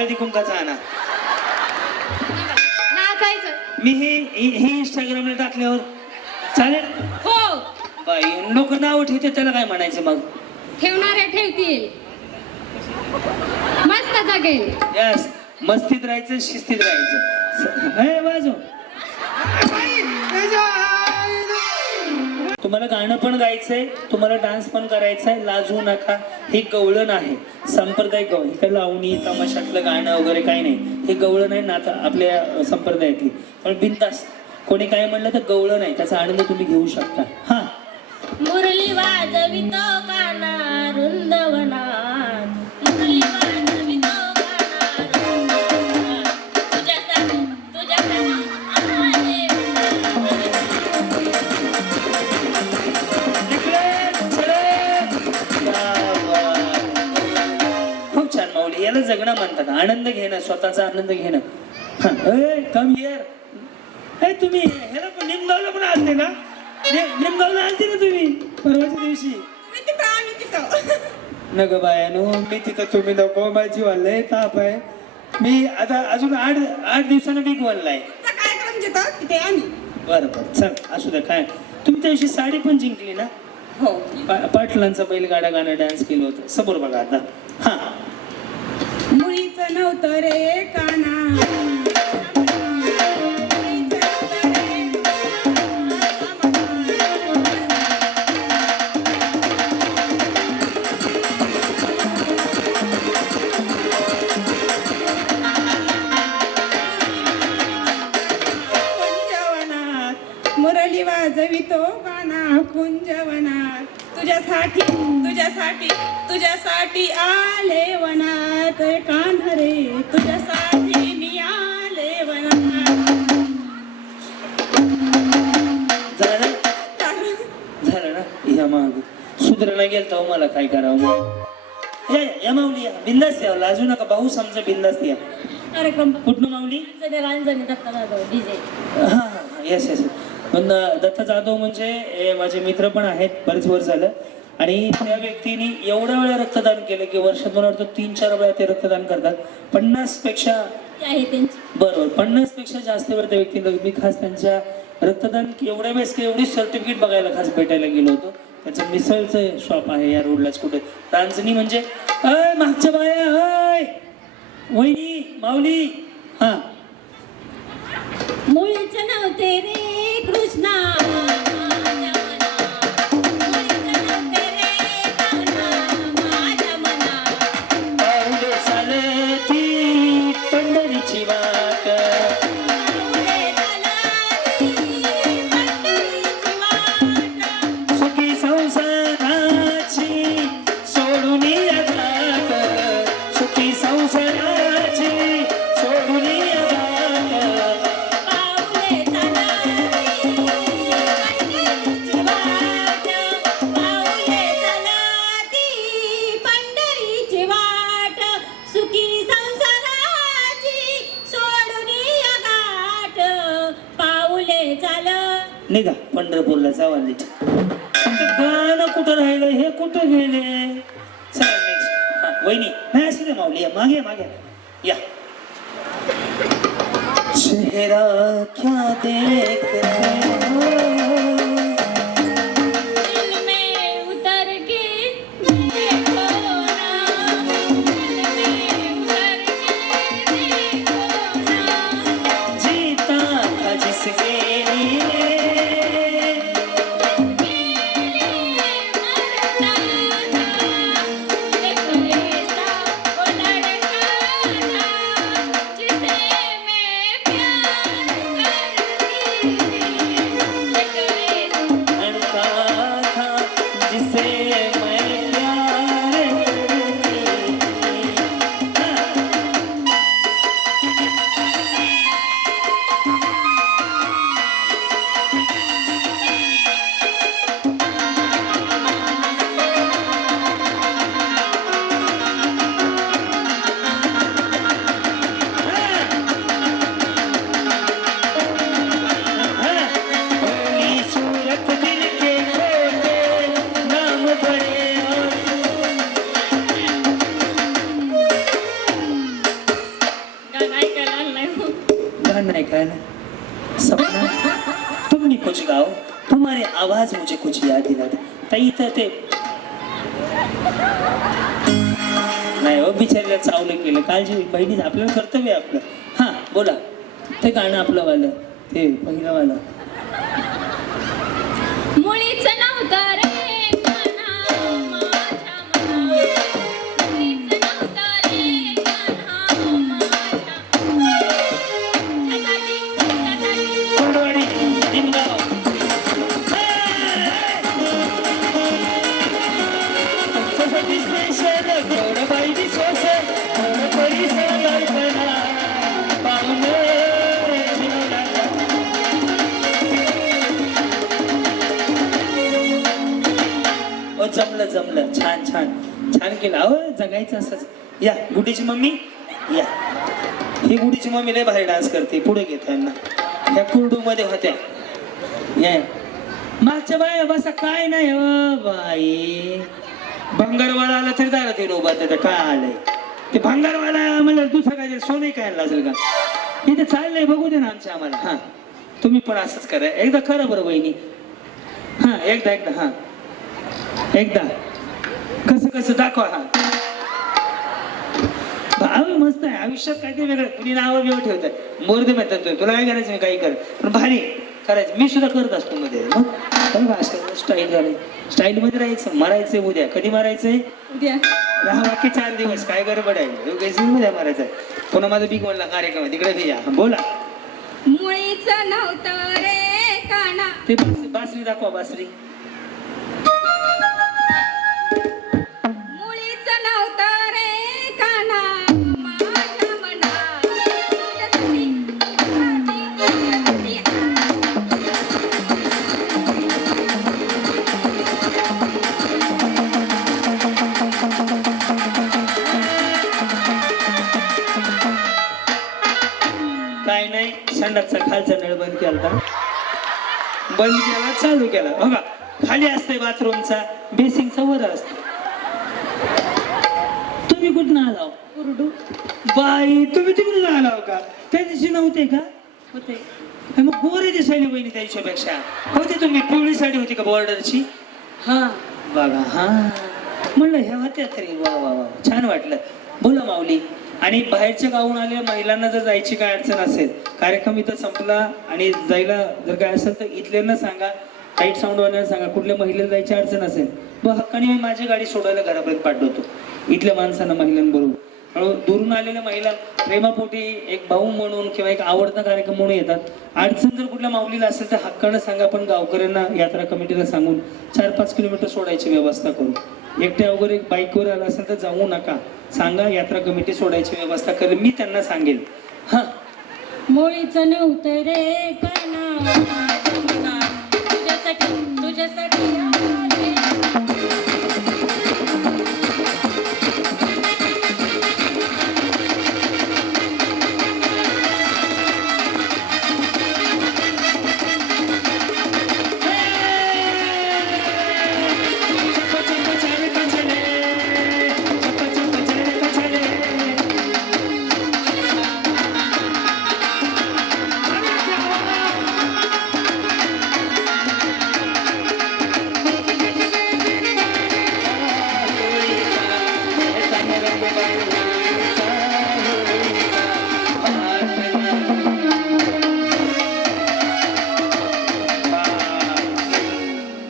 हळदी कुंकाचा आणा. नाचायचं. मी हे इंस्टाग्रामला टाकल्यावर चालेल? हो. बाई लोक नाव ठेवते त्याला काय म्हणायचं मग? ठेवणारे ठेवतील. मस्त जगेल. यस, मस्तीत राहायचं, शिस्तीत राहायचं. हे वाजव. तुम्हाला गाणं पण गायचंय, तुम्हाला डान्स पण करायचंय, लाजू नका. हे गवळण आहे, सांप्रदायिक गवळण. हे लावणी तमाशातलं गाणं वगैरे काही नाही. हे गवळण आहे ना आता आपल्या संप्रदायातली. पण बिनधास्त कोणी काय म्हणलं तर गवळण आहे, त्याचा आनंद तुम्ही घेऊ शकता. हा, मुरली वाजवितो काना रुंदवनात, मुरली वाजवितो काना रुंदवनात, तुझ्यासाठी खूप छान माऊली. याला जगणं म्हणतात, आनंद घेणं, स्वतःचा आनंद घेणं. Come here. तुम्ही ह्याला पण निमगावला पण आलते ना? निमगावला आलते ना तुम्ही परवाच्या दिवशी? नग बायानो, मी तिथं तुम्ही नको. माझी लय ताप आहे. मी आता अजून 8 दिवसानं बिग वनलाय. बरं बरं चल, असू द्या. काय तुम्ही त्या दिवशी साडी पण जिंकली ना? हो. पाटलांचा बैलगाडा गाणं डान्स केलं होतं. समोर बघा आता. हा, मुळीचं नव्हतं रे काना, मुरली वाजवितो गाना कुंजवनात, तुझ्यासाठी तुझ्यासाठी तुझ्यासाठी आले वनात कान्हरे, तुझ्यासाठी मी आले वनात. झालं ना? या माग सुधरणा गेलता हो, मला काय करावं. या माऊली या, बिंदास या, लाजू नका. भाऊ समजा, बिंदास या. कार्यक्रम कुठनं माऊली? रांजणी दत्ता जाधव डीजे. हा हा, येस येस. पण दत्ता जाधव म्हणजे माझे मित्र पण आहेत, बरेच वर्ष झालं. आणि त्या व्यक्तीने एवढ्या वेळा रक्तदान केलं की वर्षात मला वाटतं 3-4 वेळा ते रक्तदान करतात. 50 पेक्षा आहे त्यांची. बरोबर, 50 पेक्षा जास्त वेळ त्या व्यक्तीला मी खास त्यांच्या रक्तदान एवढ्या वेळेस की एवढी सर्टिफिकेट बघायला खास भेटायला गेलो होतो. त्याचं मिसळचं शॉप आहे या रोडलाच कुठे, रांजणी म्हणजे. अय मागच्या बाया, अय वहिनी माऊली. हा, मुळीचं नव्हते रे कृष्णा, पाऊले चालती पंढरीची वाट, सुखी संसाराची सोडून या घाट, सुखी संसाराची सोडून या घाट. पंढरीची वाट, सुखी संसाराची सोडून या गाठ, पाऊले चाल. निघा पंढरपूरला जावा. नीट गाणं कुठं राहिलं, हे कुठं गेले? चला नेक्स्ट. हा वहिनी, नाही असू दे माऊली, मागे मागे या. चेहरा क्या देख रहे हो, दिल में उतर के देखो ना, दिल में उतर के देखो ना, जीता था जिसके लिए, मरता था, एक ऐसा वो लड़का था, जिसे मैं प्यार करती थी, एक नहीं कहना सपना तुमने कुछ गाओ, तुम्हारी आवाज मुझे कुछ याद दिलाते. ताई तर ते नाही हो, बिचारीला चावलं केलं. काळजी बहिणी आपल्याला कर्तव्य आहे आपलं. हां बोला, ते गाणं आपलं वालं, ते पहिलं वालं. मुळीच नव्हतं रे कान्हा माझ्या मना, मुळीच नव्हतं रे कान्हा माझ्या मना. त्यासाठी कोंडवाडी, निमगाव. तुमच्यासाठी स्पेशल गौरबाई विश्वास, गौरबाई कल्पना पाहुणे जीवनाला. ओ जमलं जमलं, छान छान छान केलं. अहो जगायचं असंच. या गुडीची मम्मी या. ही गुडीची मम्मी लय भारी डान्स करते. पुढे घेत त्यांना ह्या कुरडूमध्ये होत्या. या या. मागच्या बाया बसा. काय नाही हो बाई, भंगारवाला आला तरी दारात येईल उभा. त्याचं काय आलंय ते भंगारवाला म्हणलं दुसरं काय सोने काय लागेल का. इथे चाललंय बघू दे ना आमच्या आम्हाला. हां तुम्ही पण असंच करा. एकदा करा बरं बहिणी. हां एकदा एकदा. हां एकदा कसं कसं दाखवा. हा भावी मस्त आहे. आयुष्यात काहीतरी वेगळं. कुणी नावं बिवं ठेवतात. मोरदे म्हणतात तुला काय करायचं मी काही कर, पण भारी करायचं. मी सुद्धा करत असतो मध्ये. मग स्टाईल करायची, स्टाईलमध्ये राहायचं. मारायचंय उद्या. कधी मारायचंय? उद्या. राहा बाकी 4 दिवस. काय गडबड आहे? उद्या मारायचं. पुन्हा माझा बिग वनला कार्यक्रम आहे तिकडे या. बोला. मुळीच नव्हतं रे कान्हा. ते बासरी दाखवा. बासरी मुळीच नव्हतं रे कान्हा माझ्या मना. तुझ्यासाठी, तुझ्यासाठी काय नाही. संडासचा खालचा नळ बंद केला, बंद केला, चालू केला. बघा खाली असते बाथरूमचा, बेसिंगचा वर असतो. तुम्ही कुठून आलाव? कुरडू. बाई तुम्ही तिकडून आलाव का? त्या दिवशी नव्हते का? होते. मग गोरे दिसायली बहिणी त्या दिवशीपेक्षा. होते तुम्ही. पिवळी साडी होती का बॉर्डरची? हा बघा. हा म्हणलं ह्या होत्या तरी. वा वा वा छान वाटलं. बोला माऊली. आणि बाहेरच्या गावून आलेल्या महिलांना जर जायची काय अडचण असेल, कार्यक्रम इथं संपला आणि जायला जर काय असेल तर इथल्यांना सांगा, लाईट साऊंडवाल्यांना सांगा. कुठल्या महिलेला जायची अडचण असेल मग हक्काने मी माझी गाडी सोडायला घरापर्यंत पाठवतो. इथल्या माणसांना, महिलांबरोबर. दुरून आलेल्या महिला प्रेमापोटी एक भाऊ म्हणून किंवा एक आवडता कार्यक्रम म्हणून येतात. अडचण जर कुठल्या माऊलीला असेल तर हक्कानं सांगा. पण गावकऱ्यांना, यात्रा कमिटीला सांगून 4-5 किलोमीटर सोडायची व्यवस्था करू. एकट्या वगैरे बाईकवर आला असेल तर जाऊ नका. सांगा, यात्रा कमिटी सोडायची व्यवस्था करेल. मी त्यांना सांगेल. हां मुळीच नव्हतं रे कान्हा माझ्या मना. तुझ्यासाठी, तुझ्यासाठी आले.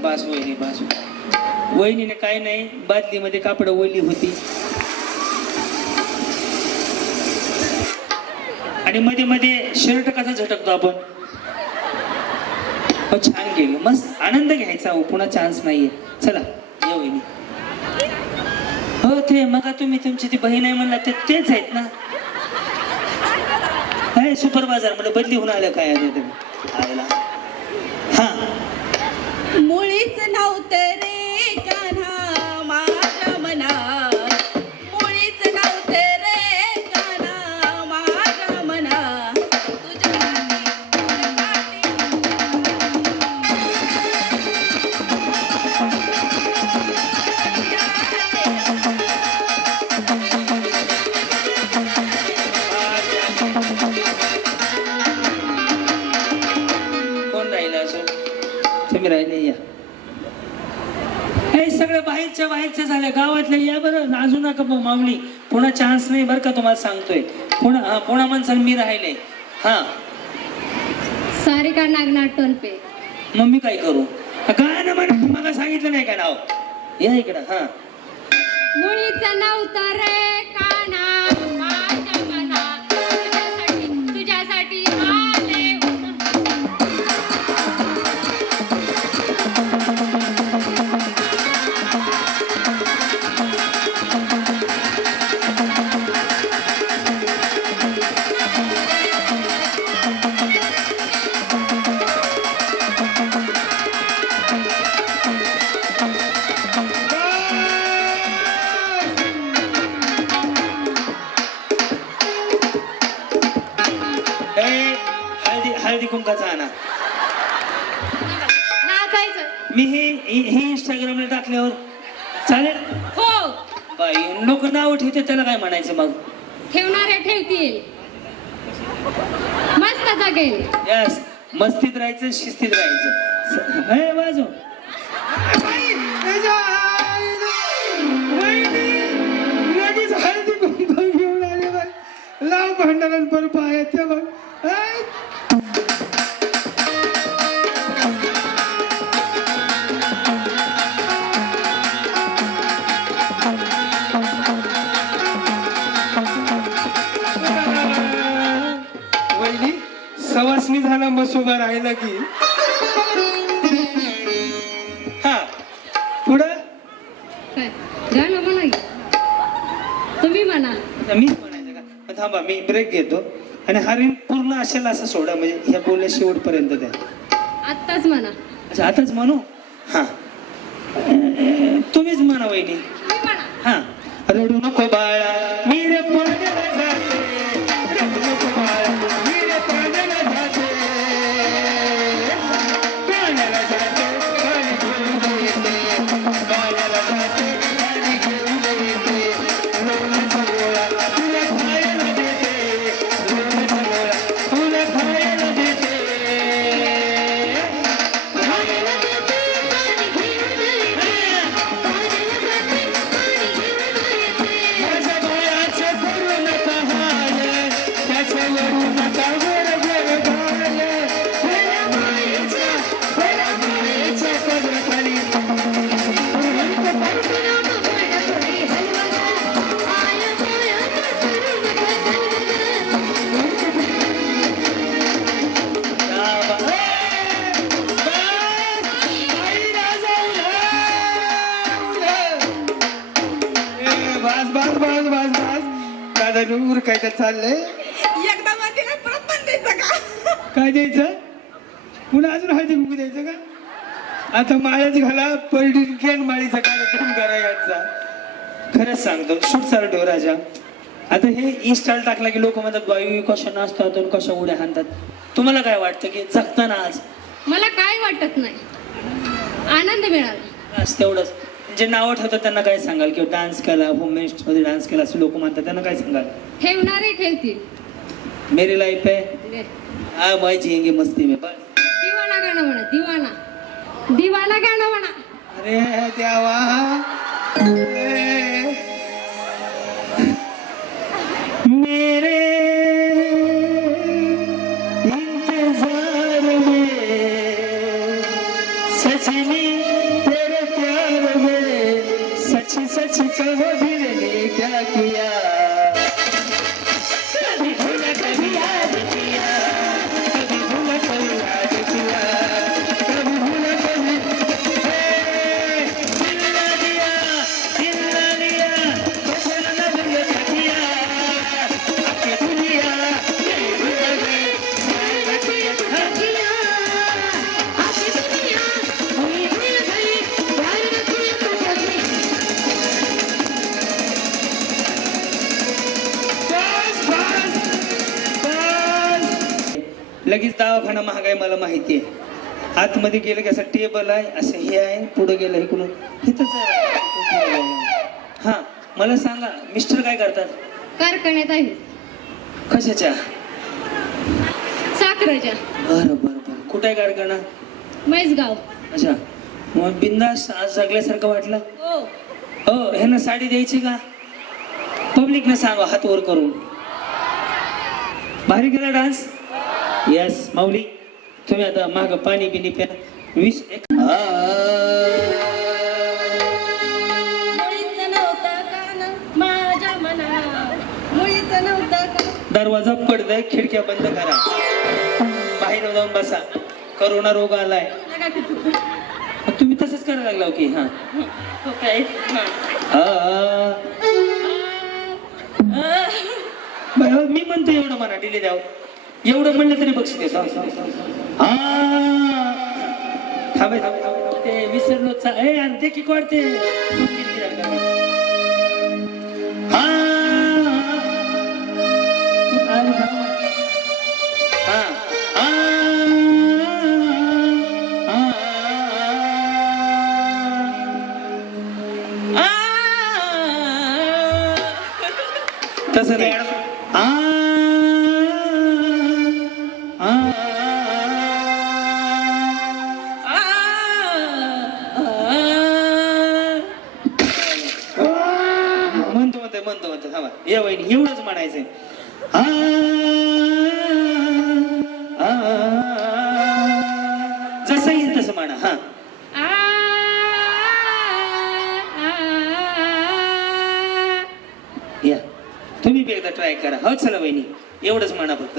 बास वहिनी, बास. वहिनीने काय नाही, बादलीमध्ये कापड ओली होती आणि मध्ये मध्ये शर्ट कसा झटकतो आपण. हो छान केलं. मस्त आनंद घ्यायचा. हो पुन्हा चान्स नाहीये. चला ये वहिनी. हो ते मग तुम्ही तुमची ती बहीण आहे म्हणला तेच आहेत ना? काय सुपर बाजार म्हणजे बदली होऊन आलं काय आयला. हा मुळीच नव्हतं रे कान्हा माझ्या मना. मुळीच नव्हतं रे कान्हा माझ्या मना. तुझ्यासाठी, तुझ्यासाठी नका माऊली, पुन्हा चान्स नाही बरं का, तुम्हाला सांगतोय. पुन्हा म्हणसाल मी राहिले. हा सारिका नागनाथ टोनपे. मग मी काय करू? गाणं म्हणा, मला सांगितलं नाही का नाव? या इकडं. हा मुळीचं नव्हतं रे काना माझ्या मना, तुझ्यासाठी आले हळदी कुंकाचा आणा. नाचायचं. मी हे इंस्टाग्रामला टाकल्यावर चालेल? हो, बाई लोक नाव ठेवते, त्याला काय म्हणायचं मग? ठेवणारे ठेवतील. मस्त जगेल. यस, मस्तीत राहायचं, शिस्तीत राहायचं. हे वाजव. लगेच हळदी कुंकू घेऊन आले बाई. लाव भांडण पर पाय ते बघ. वहिनी सवासनी झाला मसोबा राहिला की. हा पुढं काय गाणं म्हणा की. तुम्ही म्हणा. मीच म्हणायचं का? थांबा, मी ब्रेक घेतो आणि हा रील पूर्ण असेल असं सोडा, म्हणजे ह्या बोलल्या शेवटपर्यंत द्या. आत्ताच म्हणा. अच्छा, आताच म्हणू? हा तुम्हीच म्हणा वहिनी. तुम्ही म्हणा. हा रडू नको बाळा, मी रे पाण्याला जाते. रडू नको बाळा, मी रे पाण्याला जाते. पाण्याला जाते, पाणी घेऊन येते. पाण्याला जाते, पाणी घेऊन येते. लोण्याचा गोळा तुला खायला देते. लोण्याचा गोळा तुला खायला देते. माझ्या बाळाचं करू नका हाल, त्याचं वरू नका गोड गोड गाल. भल्या मायेच्या पदराखाली दादा नूर काय तर चाललंय. एकदा मध्ये काय परत पण द्यायचं का? काय द्यायचं? पुन्हा अजून हळदी कुंकू द्यायचं का? आता माळ्याच घाला, पैठण माळीचा कार्यक्रम करा यांचा. खरंच सांगतो, शूट चालू ठेव राजा. आता हे इन्स्टाल टाकला की लोक म्हणतात बाई कशा नाचतात आणि कशा उड्या हाणतात. तुम्हाला काय वाटतं की जगताना आज? मला काय वाटत नाही, आनंद मिळाला. आज तेवढंच. जे नावं ठेवतात त्यांना काय सांगाल? किंवा डान्स केला, होममेस्ट मध्ये डान्स केला असं लोक म्हणतात, त्यांना काय सांगाल? ठेवणारे ठेवतील. मेरी लाईफ है आ भाई जिएंगे मस्ती में बस. दिवाना गाणं म्हणा. दिवाना गाणं म्हणा. अरे देवा, मेरे इंतजार में सजनी तेरे प्यार में सच सच कहो दिल ने क्या किया. कभी भूला कभी याद किया, कभी भूला कभी याद किया, कभी भूला कभी दिल ना दिया कैसे न दिल किया. आपके दुनिया लगेच दवाखाना महाग आहे मला माहिती आहे. आतमध्ये गेलं की असं टेबल आहे, असं हे आहे, पुढे गेलं इकडून इथंच आहे. हा मला सांगा, मिस्टर काय करतात? कारखान्यात आहे. कशाच्या? साखरेच्या. बरं बरं बरं. कुठे आहे कारखाना? मैसगाव. अच्छा, मग बिंदास आज जगल्यासारखं वाटलं? हो. हो. ह्यांना साडी द्यायची का? पब्लिकने सांगा हात वर करून. भारी केला डान्स. यस माऊली, तुम्ही आता माग पाणी बिनी प्या. 20 एक मुळीच नव्हतं कान माझ्या मनात, मुळीच नव्हतं कान. दरवाजा पडदाय, खिडक्या बंद करा, बाहेर जाऊन बसा. करोना रोग आलाय. तुम्ही तसंच करायला लागला की हा हो काय? मी म्हणतो एवढं म्हणा, डिले द्यावं. एवढं म्हणलं तरी बक्षीस देतो. थांबे ते विसरलो. ए आणि ते की वाढते. तसं नाही. म्हणतो थांबा. या वहिनी एवढंच म्हणायचंय. जसं येईल तसं म्हणा. हा या तुम्ही बी एकदा ट्राय करा. हो चला वहिनी, एवढंच म्हणा फक्त.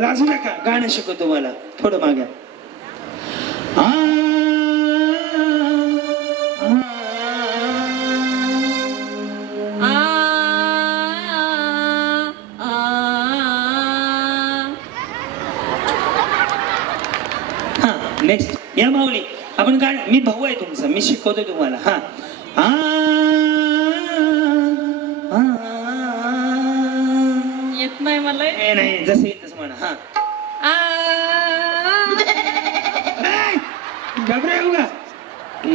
लाजू नका, गाणं शिकवतो मला थोडं मागे. नेक्स्ट या माऊली, आपण गाणं. मी भाऊ आहे तुमचा, मी शिकवतो तुम्हाला. हा येत नाही मला. नाही जसं येईल तसं म्हणा. हा घाबरा येऊ का?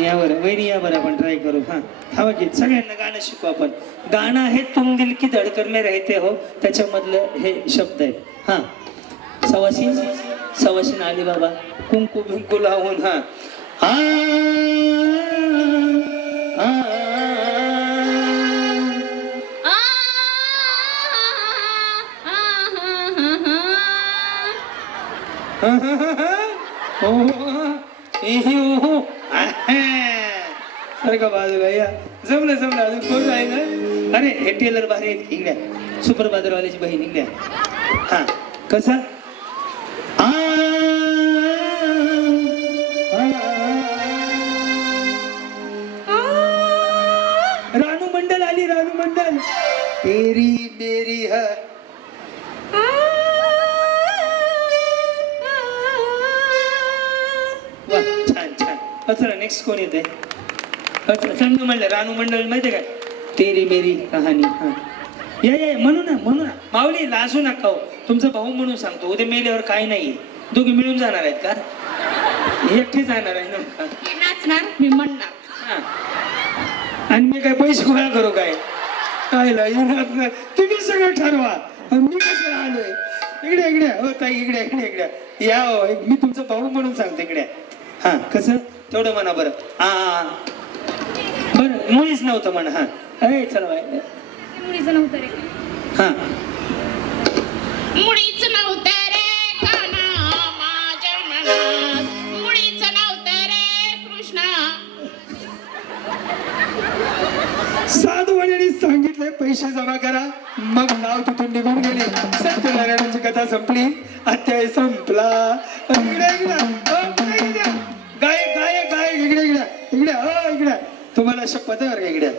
या बरं वैरी, या बरं आपण ट्राय करू. हा हवा की सगळ्यांना गाणं शिकू आपण. गाणं आहे तुम दिल की धडकन में रहते हो, त्याच्यामधलं हे शब्द आहेत. हा सवाशीन सवाशीन आली बाबा, कुंकू बिंकू लावून. हा अरे का बाजूला या. जमलं जमलं. अजून कोण आहे ना? अरे हे टेलर भारी आहेत इकड्या. सुपर बाजारवाल्याची बहीण इकड्या. हा कसं? रानू मंडल आली. रानू मंडल. तेरी मेरी है. वा छान छान. चला नेक्स्ट कोण येते? चांगलं म्हणलं. रानू मंडळ माहिती काय? तेरी मेरी कहाणी. हा या म्हणू ना म्हणू ना. माऊली लाजू नका हो. तुमचा भाऊ म्हणून सांगतो. उद्या मेल्यावर काय नाही, दोघे मिळून जाणार आहेत का? एकटे जाणार आहे ना. नाचणार मी म्हणणार. हा आणि मी काय पैसे गोळा करू काय? काय येणार? तुम्ही सगळं ठरवा. मी कशाला आलोय? इकडे इकडे हो ताई, इकडे इकडे इकडे या हो. मी तुमचा भाऊ म्हणून सांगतो इकडे. हा कसं तेवढं म्हणा बरं. हा बरं मुळीच नव्हतं म्हणा. हा अरे चला बाय. मुळीच नव्हतं रे. हा मुळीच नव्हतं रे काना माझ्या मनात, मुळीच नव्हतं रे कृष्णा. साधूवाड्याने सांगितले पैसे जमा करा, मग नाव तिथून निघून गेली. सत्यनारायणाची कथा संपली, अध्याय संपला. गाय गाय गाय इकडे इकडे इकडे हो इकडे. तुम्हाला शपथ आहे का इकडे?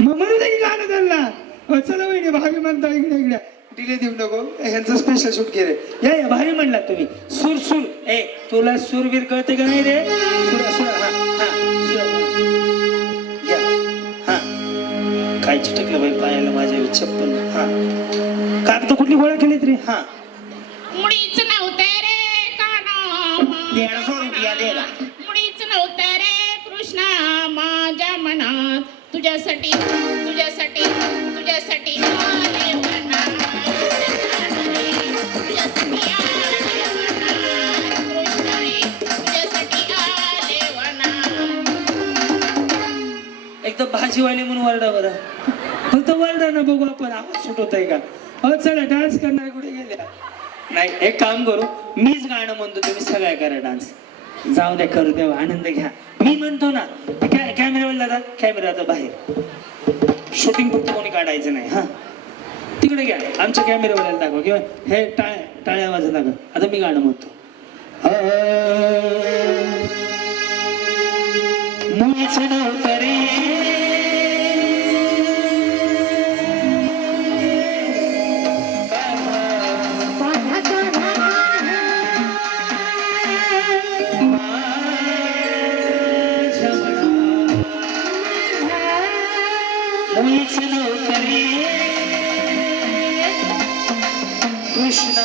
मग म्हणू दे की गाणं त्यांना. चला वहिनी भावी म्हणता इकडे इकडे. डिले देऊ नको, ह्यांचं स्पेशल शूट केले. या भारी म्हणला तुम्ही. सूर सूर. ए तुला सूरवीर कळते का नाही रे? सुर सुर. हा हा हा काय चिटकलं बाई पायाला माझ्या चप्पल. हा कागद कुठली गोळा केलीत रे? हा मुळीच नव्हतं रे काना, 150 रुपया दिला. मुळीच नव्हतं रे तुझ्यासाठी तुझ्यासाठी तुझ्यासाठी आले वनात. तुझ्यासाठी आले वनात. कृष्ण रे, तुझ्यासाठी आले वनात. एकदम भाजीवाले म्हणून वरडा बरं. फक्त वरडा ना बघू आपण आवाज सुट होत आहे का. हो चला डान्स करणार कुठे गेल्या. नाही एक काम करू, मीच गाणं म्हणतो तुम्ही सगळ्या करा डान्स. जाऊ द्या करू द्या आनंद घ्या. मी म्हणतो ना कॅमेरावर दादा, कॅमेरा आता बाहेर. शूटिंग फक्त कोणी काढायचं नाही हा. तिकडे घ्या आमच्या कॅमेरावाल्याला दाखवा किंवा हे टाळ्या वाजत दाखवा. आता मी गाणं म्हणतो. मुळीच नव्हतं रे मुळीच नव्हतं रे कृष्ण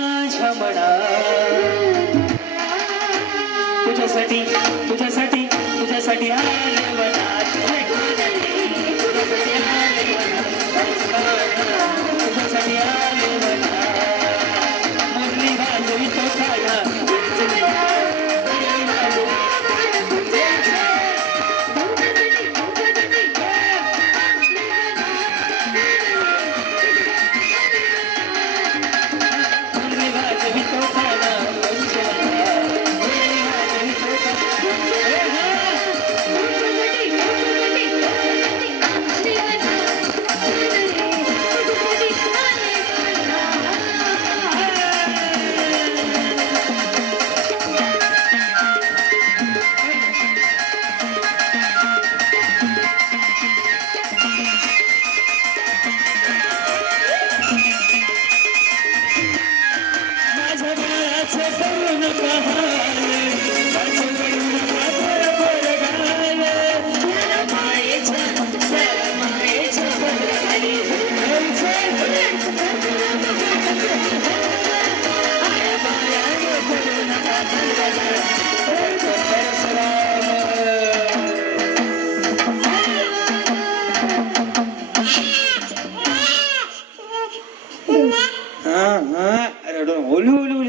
माझ्या मनात. तुझ्यासाठी तुझ्यासाठी तुझ्यासाठी आले वनात. तुझ्यासाठी आले वनात. तुझ्यासाठी आले वनात. मुरली वाजवितो काना.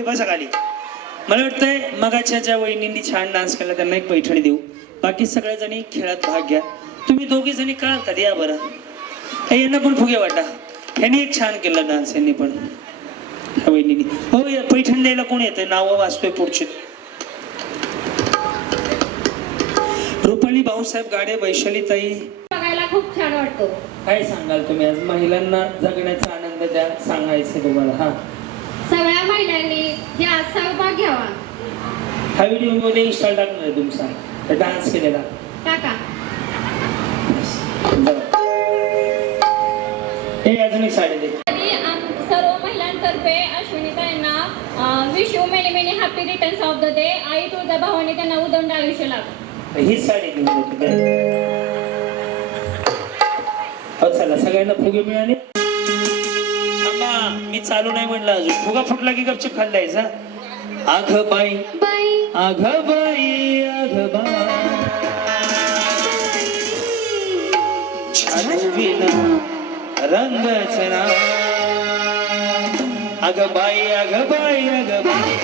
बसा खाली. मला वाटतंय मगाच्या ज्या वहिनींनी छान डान्स केला त्यांना एक पैठणी देऊ. बाकी सगळ्या जणी खेळात भाग घ्या. तुम्ही दोघी जणी कळतात या बरं. यांना पण फुगे वाटा. ह्यांनी एक छान केलं डान्स. यांनी पण वहिनींनी. हो या पैठण द्यायला कोण येतंय. नावं वाचतोय पुढचे. रुपाली भाऊसाहेब गाडे, वैशाली ताई. बघायला खूप छान वाटतो. काय सांगाल तुम्ही आज महिलांना जगण्याचा आनंद द्या सांगायचं तुम्हाला. हा सगळ्या महिलांनी यात सहभाग घ्यावा. हा व्हिडिओ मध्ये इंस्टाल टाकणार आहे तुमचा डान्स केलेला. टाका. हे अजून एक साडी दे. सर्व महिलांतर्फे अश्विनीताईंना wish you many many happy returns of the day. आई तुळजा भावानी त्यांना उदंड आयुष्य लाभ. हीच साडी घेऊन होती. हो चला सगळ्यांना फुगे मिळाले. मी चालू नाही म्हणलं अजून. फुगा फुटला की गपचूप खाली जायचा. आघ बाई आघ बाई आघ बाई छानविन रंगच ना. आघ बाई आघ बाई आघ बाई.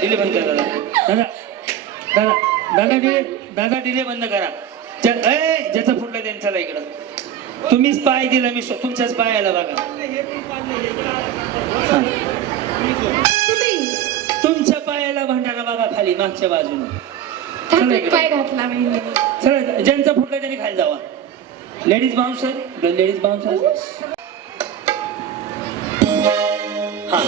डिले बंद करा दादा. दादा दादा डिले दादा डिले बंद करा. ज्याचं फुटलं त्यांच्याला इकडं. तुम्हीच पाय दिला मी तुमच्याच पायाला बघा. तुमच्या पायाला भांडारा बघा खाली मागच्या बाजूने. पाय घातला मी. चला ज्यांचं फुटलं त्यांनी खाली जावा. Ladies bouncer ladies bouncer. हा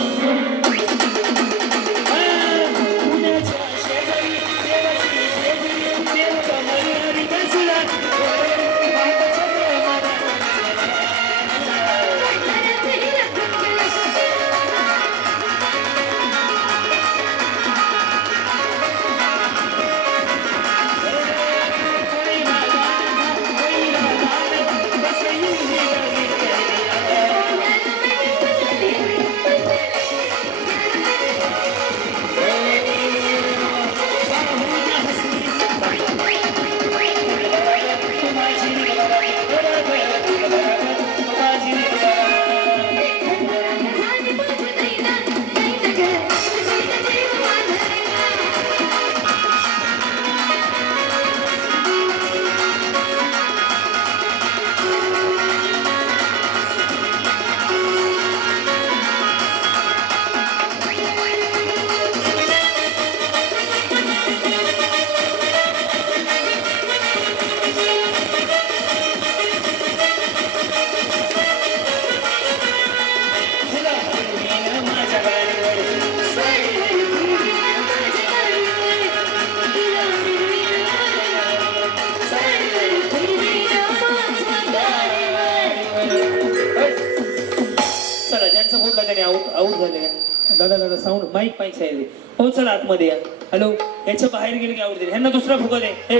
असं बोलला त्याने आऊट झाले का दादा दादा साऊंड माईक साईड हो चला आतमध्ये या हॅलो याच्या बाहेर गेले की आऊट दिले ह्यांना दुसरा फुगा दे हे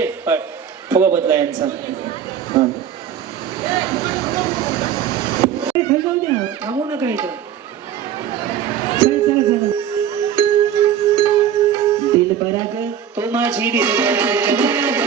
फुगा बदला यांचा हा जाऊ द्या थांबू नका इथं चला चला चला दिल बरा ग तो माझी दिल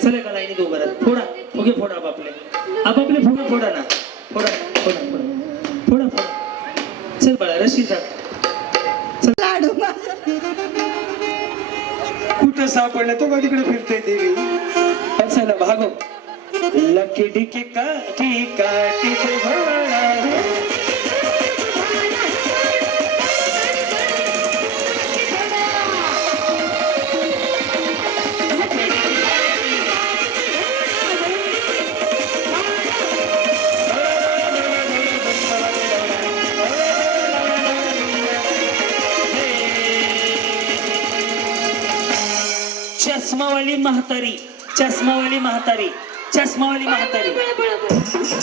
चला का लाईनी दोघं फोडा फुगे फोडा आपापले फुगे फोडा ना फोडा फोडा फोडा फोडा फोडा चल बाळा रशी जा लाडू कुठं सापडलं तो का तिकडे फिरतोय देवी चला भागो लकी डिकी का टिका टिके भोळा चष्मावाली म्हातारी चष्मावाली म्हातारी चष्मावाली म्हातारी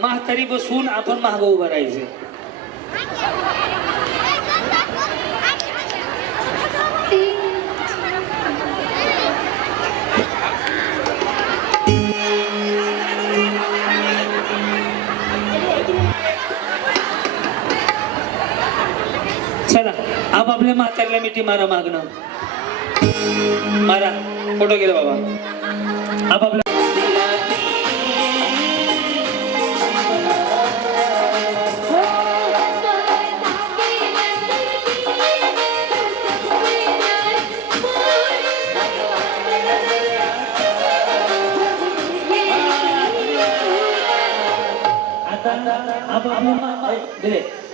म्हातारी बसून आपण मागं उभं राहायचं चला आपापल्या म्हातारीला मिठी मारा मागणं मारा फोटो गेला बाबा आपापल्या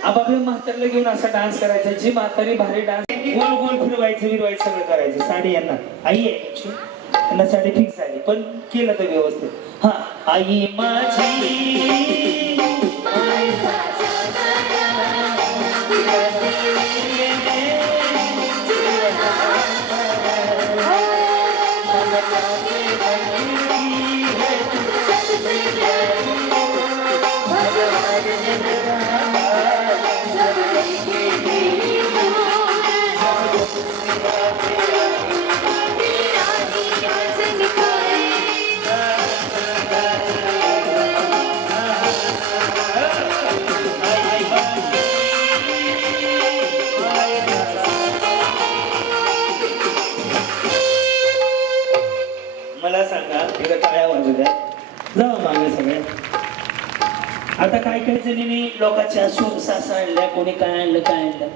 आपापल्या म्हातारीला घेऊन असा डान्स करायचा जी म्हातारी भारी डान्स गोल गोल फिरवायचं सगळं करायचं साडी यांना आई आहे यांना साडी फिक्स झाली पण केलं तर व्यवस्थित हा आई माझी आता काय काय जणीने लोकांच्या सासा आणल्या, कोणी काय आणलं काय आणलं,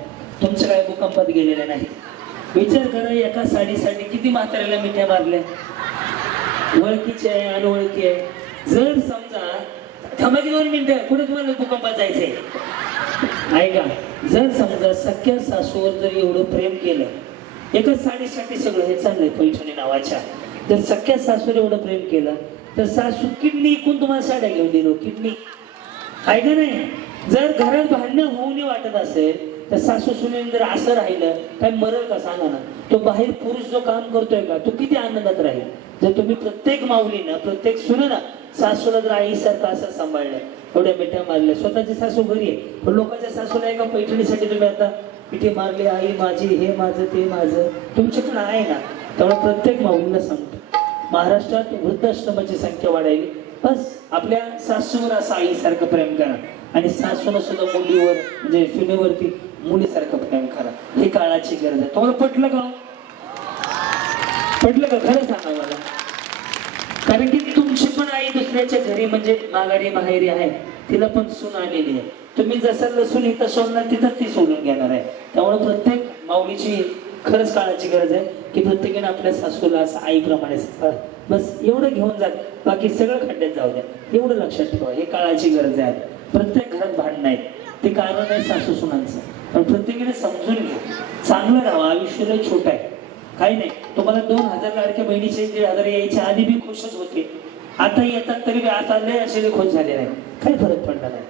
तुमचं काय भूकंपात गेलेलं नाही. विचार करा, एका साडीसाठी किती म्हाताऱ्याला मिठ्या मारल्या, ओळखीची आहे अनोळखी आहे. जर समजा थांबा की 2 मिनिटं, कुठे तुम्हाला भूकंपात जायचंय ऐका, जर समजा सख्या सासूवर जर एवढं प्रेम केलं, एकच साडीसाठी सगळं हे चाललंय पैठणी नावाच्या, जर सख्या सासूवर एवढं प्रेम केलं तर सासू किडनी इकून तुम्हाला साड्या घेऊन दिलो, किडनी आहे का नाही. जर घरात भांडणं होऊ नये वाटत असेल तर सासू सुनेन जर असं राहिलं, काय मरल का सांगा ना. तो बाहेर पुरुष जो काम करतोय का, तो किती आनंदात राहील. जर तुम्ही प्रत्येक माऊलीनं, प्रत्येक सुनेनं सासूला जर आईसारखं असं सांभाळलं, एवढ्या मिठ्या मारल्या, स्वतःची सासू घरी आहे पण लोकांच्या सासूला एका पैठणीसाठी तुम्ही आता मिठी मारली, आई माझी, हे माझं, ते माझं, तुमच्याकडे आहे ना. त्यामुळे प्रत्येक माऊलीला सांगतो, महाराष्ट्रात वृद्धाश्रमाची संख्या वाढायली, बस आपल्या सासूवर असं आईसारखं प्रेम करा आणि सासूनं सुद्धा मुलीवर म्हणजे सुनेवरती मुलीसारखं प्रेम करा. ही काळाची गरज आहे. तुम्हाला पटलं का? पटलं का? खरं सांगा मला. कारण की तुमची पण आई दुसऱ्याच्या घरी म्हणजे माघारी माहेरी आहे, तिला पण सून आलेली आहे. तुम्ही जसं लसूण इथं सोडणार तिथं ती सोडून घेणार आहे. त्यामुळे प्रत्येक माऊलीची खरंच काळाची गरज आहे की प्रत्येकाने आपल्या सासूला असं आईप्रमाणे बस एवढं घेऊन जात, बाकी सगळं खड्ड्यात जाऊ द्या, एवढं लक्षात ठेवा. हे काळाची गरज आहे. प्रत्येक घरात भांडण आहेत, ते कारण आहे सासू सुनांचं, पण प्रत्येकाने समजून घ्या, चांगलं राहावं. आयुष्याला छोटं आहे, काही नाही. तुम्हाला 2000 लाडक्या बहिणीचे 1,500 यायच्या आधी बी खुशच होते, आता येतात तरी बी आता लय असे खुश झाले नाही, काही फरक पडला नाही.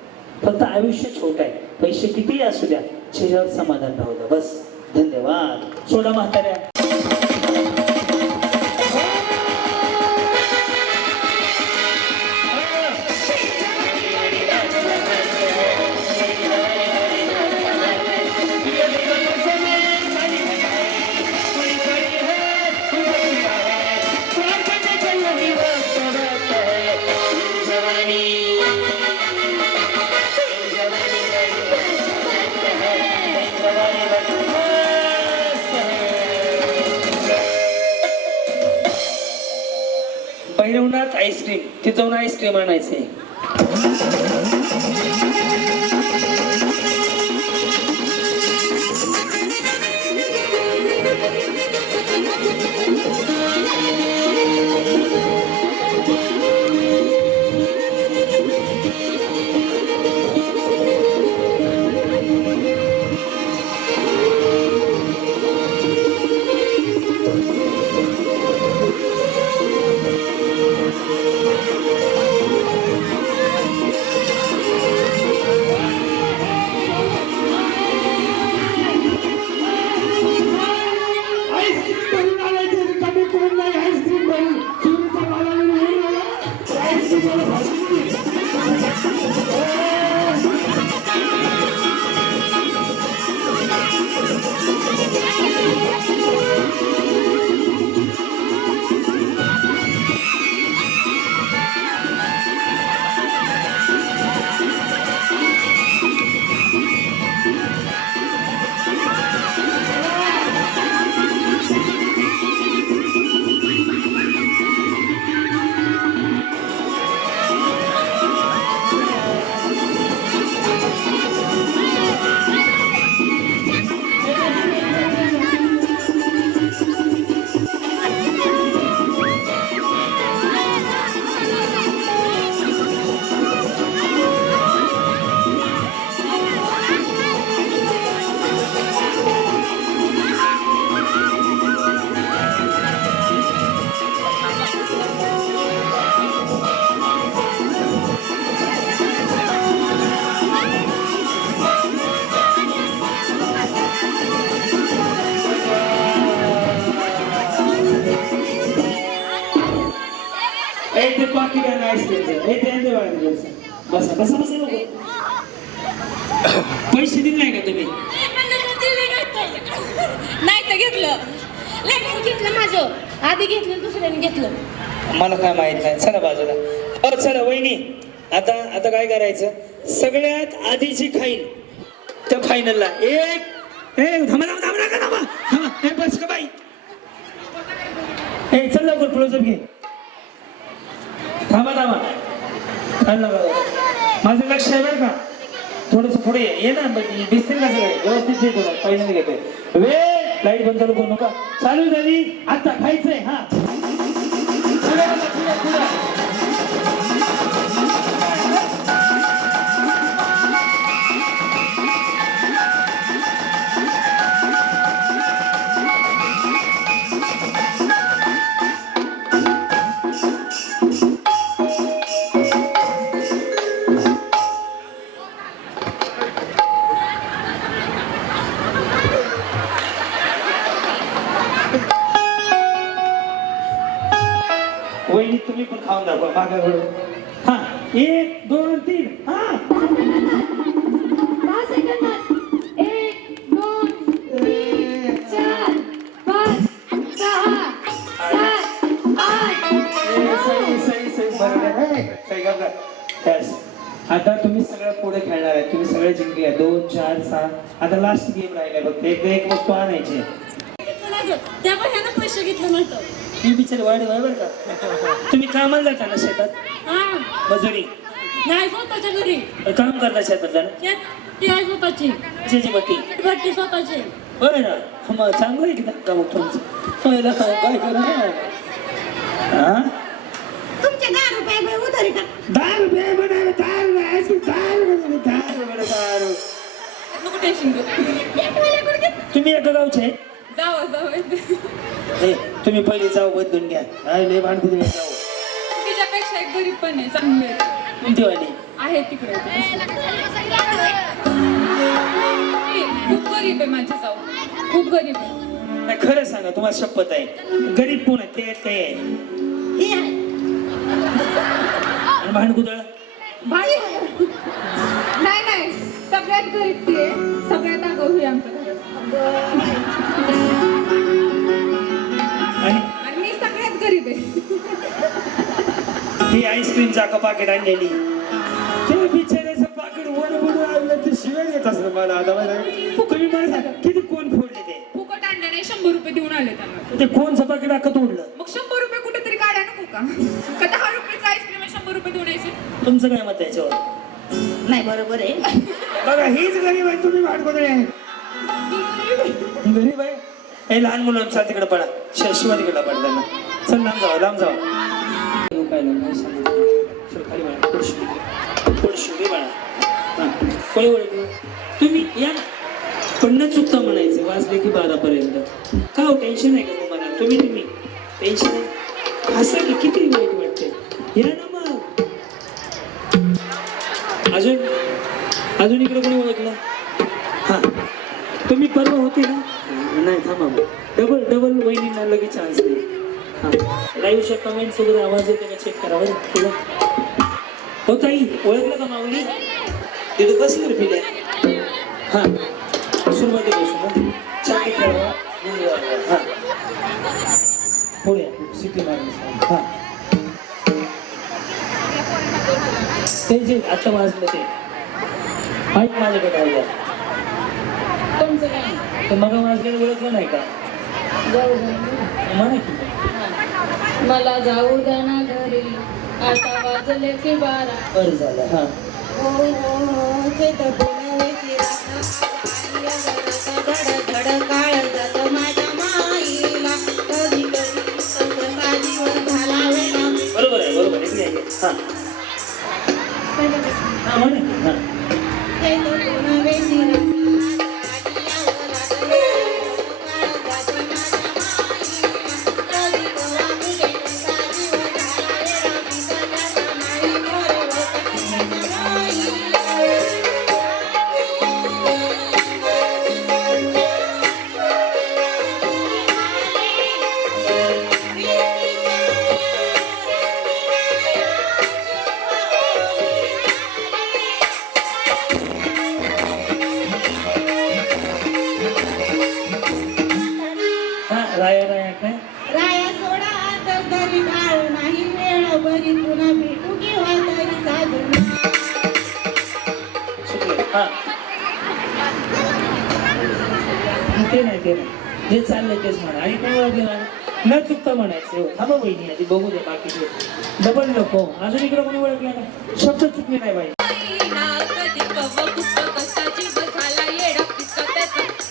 फक्त आयुष्य छोटं आहे, पैसे कितीही असू द्या, चेहऱ्यावर समाधान राहू द्या, बस. धन्यवाद. सोडा म्हाताऱ्या. भैरवनाथ आईस्क्रीम, तिथे जाऊन आईस्क्रीम आणायचंय. बसा बसा बसा नको. पैसे दिले नाही का तुम्ही? नाही तर घेतलं, लगेच घेतलं माझं, आधी घेतलं दुसऱ्याने घेतलं. मला काय माहित नाही. चला बाजूला. चला वहिनी, आता आता काय करायचं, सगळ्यात आधीची खाईल त्या फायनलला एक थांबा थांबा थांबा नका थांबा थांबा. हे बस का बाई, हे चल लवकर क्लोजअप घे. थांबा थांबा. माझं लक्ष आहे बरं का थोडस पुढे ये ना दिसतील का सगळे व्यवस्थित ये थोडं पहिल्यांदा घेतोय वेळ लाईट बंद चालू करू नका चालू झाली आता खायचंय हा पुढे बघा, पुढे, पुढे. वहिनी तुम्ही पण खाऊन दाखवा मागाकडून हा 1 2 3 हा 10 सेकंदात 1 2 3 4 5 6 7 8 आता तुम्ही सगळं पुढे खेळणार आहे तुम्ही सगळे जिंकले 2 4 6 आता लास्ट गेम राहिलाय फक्त एक वस्तू आणायची त्यामुळे ह्यानं पैसे घेतलं नव्हतं ही बिचारी वाढ आहे बरं का तुम्ही कामाला जाता ना शेतात हा मजुरी नाही स्वतःच्या घरी काम करता शेतात जाणं ती आहे स्वतःची कशाची बट्टी भट्टी स्वतःची बरं ना मग चांगलं आहे की का मग तुमचं पहिलं काय करा हा तुमचे 10 रुपये उधारी का 10 रुपये म्हणाले 10 रुपये नको टेन्शन घेऊ तुम्ही एका गावचे आहे? जाऊ हे तुम्ही पहिले जाऊ बदलून घ्या लय भांडकुदे जाऊ तिच्यापेक्षा एक गरीब पण आहे चांगली कोणती वाली आहे तिकडे खूप गरीब आहे माझी जाऊ खूप गरीब आहे नाही खरं सांगा तुम्हाला शपथ आहे गरीब कोण आहे ते काय आहे आणि भांडकुदळ भाई नाही सगळ्यात गरीब ती आहे सगळ्यात आगाऊ ही आमच्या आणि मी सगळ्यात गरीब आहे ही आईस्क्रीमचा का पाकिट आणलेली ते बिचारायचं पाकिट वर आणलं ते शिवाय येत असं मला आता तुम्ही मला सांगा किती कोण फोडले ते फुकट आणले नाही 100 रुपये देऊन आले त्यांना ते कोणचं पाकिट अख्खं तोडलं मग 100 रुपये कुठेतरी काढा नको का 10 रुपयाचं आईस्क्रीम 100 रुपये देऊन यायचे तुमचं काय मत आहे याच्यावर नाही बरोबर आहे बघा हीच गरीब आहे तुम्ही भांडकुदळे आहे गरीब आहे हे लहान मुलांचा तिकडे पडा शिवाय तिकडे पडा त्यांना चल लांब जावा काय नाही चल खाली बाळा पुढशी बाळा कोणी ओळखलं तुम्ही या पण न चुकता म्हणायचं वाजले की 12 पर्यंत का हो टेन्शन आहे का तुम्हाला तुम्ही टेन्शन आहे हसा की किती वाईट वाटते या ना मग अजून इकडे कोणी ओळखलं हा तुम्ही परवा होते ना नाही थांबा डबल वहिनींना लगेच चान्स नाही हां लाईव्हच्या कमेंट्स वगैरे आवाज येते का चेक करा बरं तुला हो ताई ओळखलं का माऊली तिथं बसलं रे पिल्या हां सुरुवातीपासून छाती खेळवा हां पुढे सिटी मार्ग हां ते जे आता वाजलं ते माहीत माझ्याकडे राहिलं कोणचं काय तर मग वाजलेलं ओळखलं नाही का म्हणा की मला जाऊ द्या ना घरी आता वाजले की 12 बरं झालं हां धड काळ जात माझ्या माईला कधी कधी संसाजीवर घालावे बरोबर आहे इकडे आहे हां हां म्हणा की हां राया काय राया सोडा आता तरी काळ नाही वेळ बरी पुन्हा भेटू किंवा तरी साजून चुकलं हां ते नाही हे चाललंय तेच म्हणा आणि काय ओळखलं ना न चुकता म्हणायचं हो. थांबा बहिणी आधी बघू दे बाकीचे डबल नको अजून इकडे कोणी ओळखलं ना शब्द चुकले नाही बाई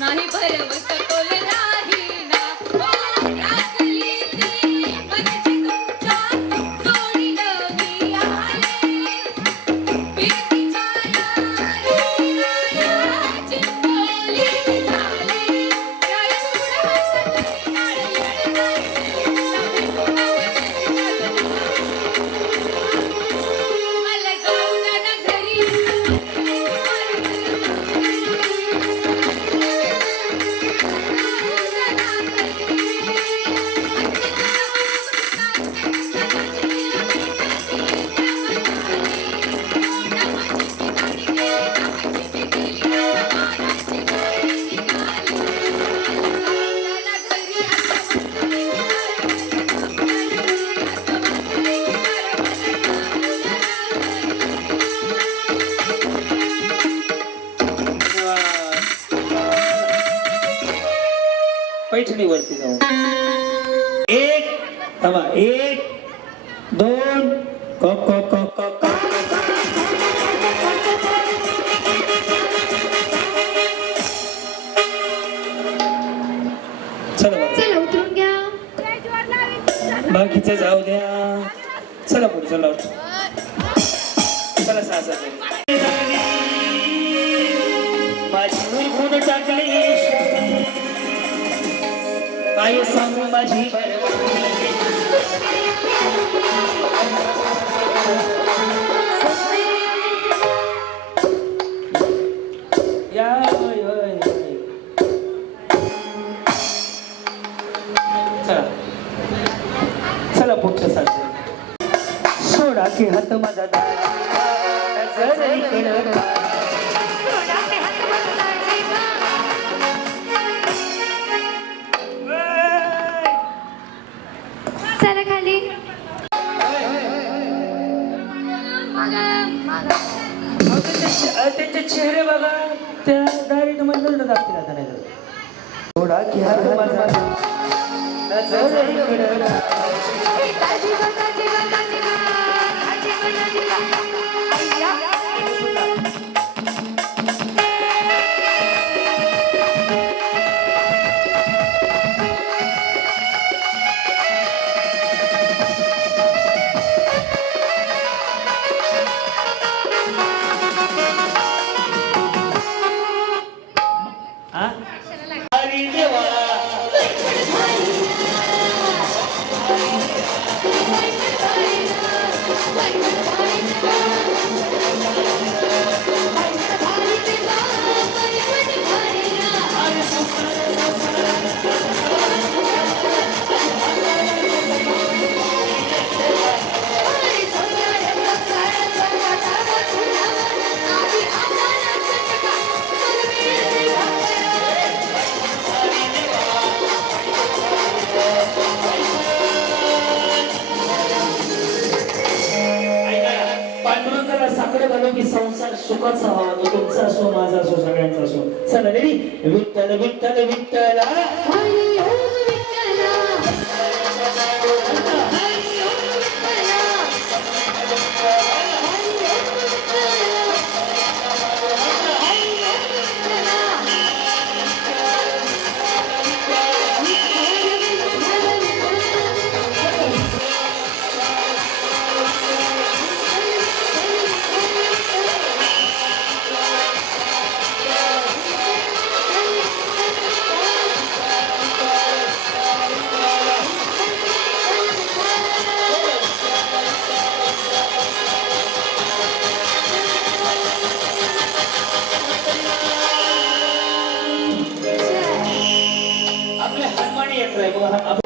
नाही भरवत कोले नाही ना ओ टाकली ती मनची तुमच्या जोडीनं मी आले प्रीतीच्या याची बोली झाली काय तुला हसत मला जाऊन घरी पैठणीवरती जाऊ एक थांबा 1 2 क क क क क चला बा. चला उतरून घ्या बाकीचे जाऊ द्या चला पुढे चला चला सहा माझी उरकून टाकली काय सांगू माझी या होय, होय, होय. चला चला पुढच्या सारखं सोडा की हात माझा चला खाली त्यांचे चेहरे बघा त्या डायरेक्ट मध्ये नरड दाखवतील आता नाही सोडा की हात माझा हरी देवा पांडुरंगाला साकडे घालून की संसार सुखाचा व्हावा तो तुमचा असो माझा असो सगळ्यांचा असो चला रेडी विठ्ठल विठ्ठल विठ्ठला आपल्या हनुमाने येत आहे बघा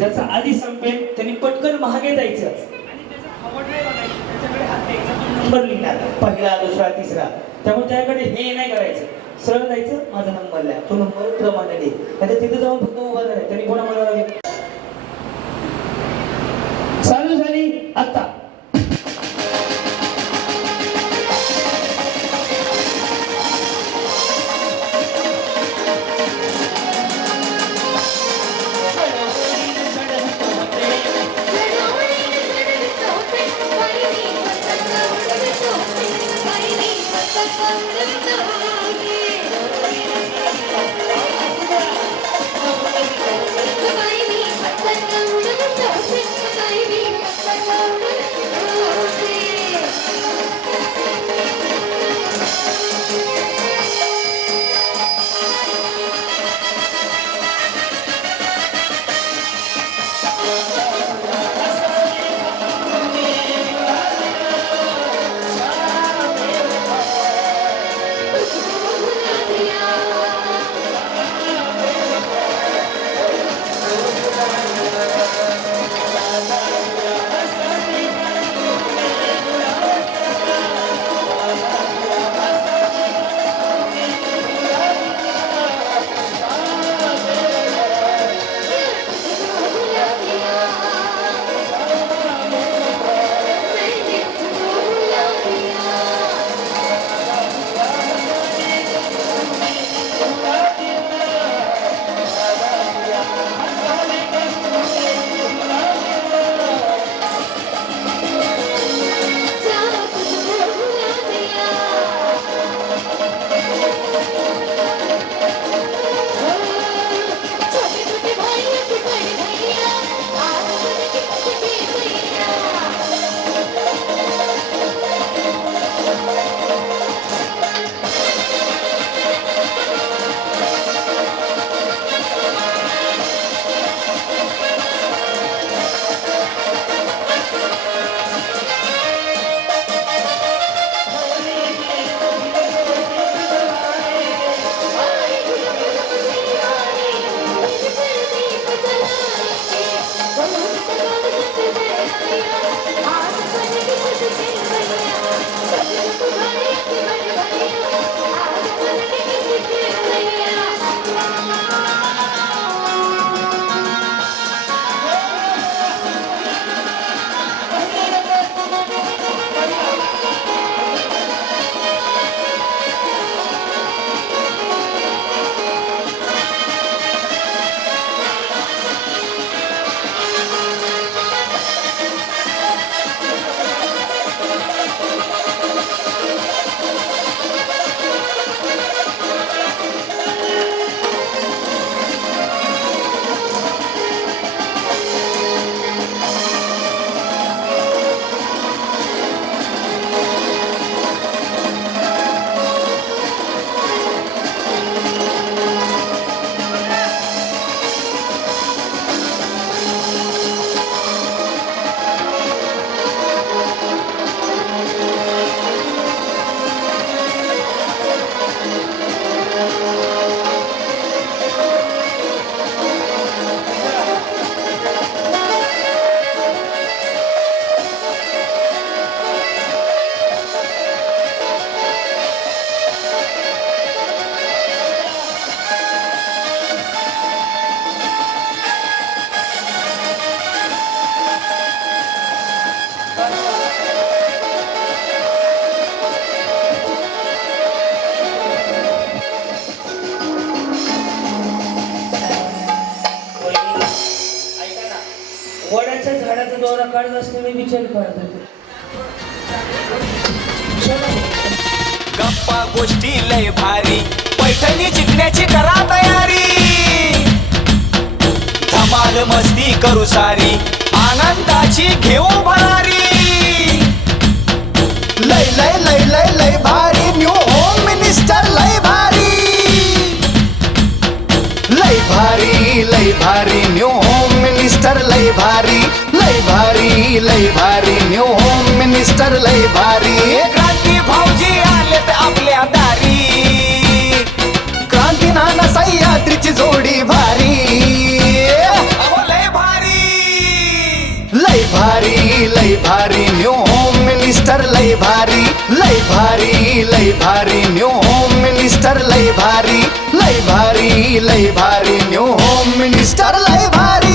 ज्याचा आधी संपेल त्यांनी पटकन मागे जायचं आणि त्याचा खवट नाही बघायचं, त्याच्याकडे हात द्यायचा, तो नंबर लिहिणार पहिला दुसरा तिसरा. त्यामुळे त्याकडे हे नाही करायचं, सरळ जायचं, माझा नंबर लिहा, तो नंबर प्रमाणे दे. नाहीतर तिथे जाऊन फक्त उभा राहायचं, त्यांनी कोणा मला लागेल. चालू झाली आता. वडाच्या झाडाचा दौरा काढत असताना विचार काढत होते. गप्पा गोष्टी लय भारी, पैठणी जिंकण्याची करा तयारी. धमाल मस्ती करू सारी, आनंदाची घेऊ भरारी. लय लय लय लय लय भारी, न्यू होम मिनिस्टर लय भारी. लय भारी लय भारी, न्यू होम मिनिस्टर लय भारी. लय भारी लय भारी, न्यू होम मिनिस्टर लय भारी. क्रांती भाऊजी आलेत आपल्या दारी, क्रांती नाना सह्याद्रीची जोडी भारी. अहो लय भारी. लय भारी न्यू होम मिनिस्टर लय भारी लय भारी लय भारी न्यू होम मिनिस्टर लय भारी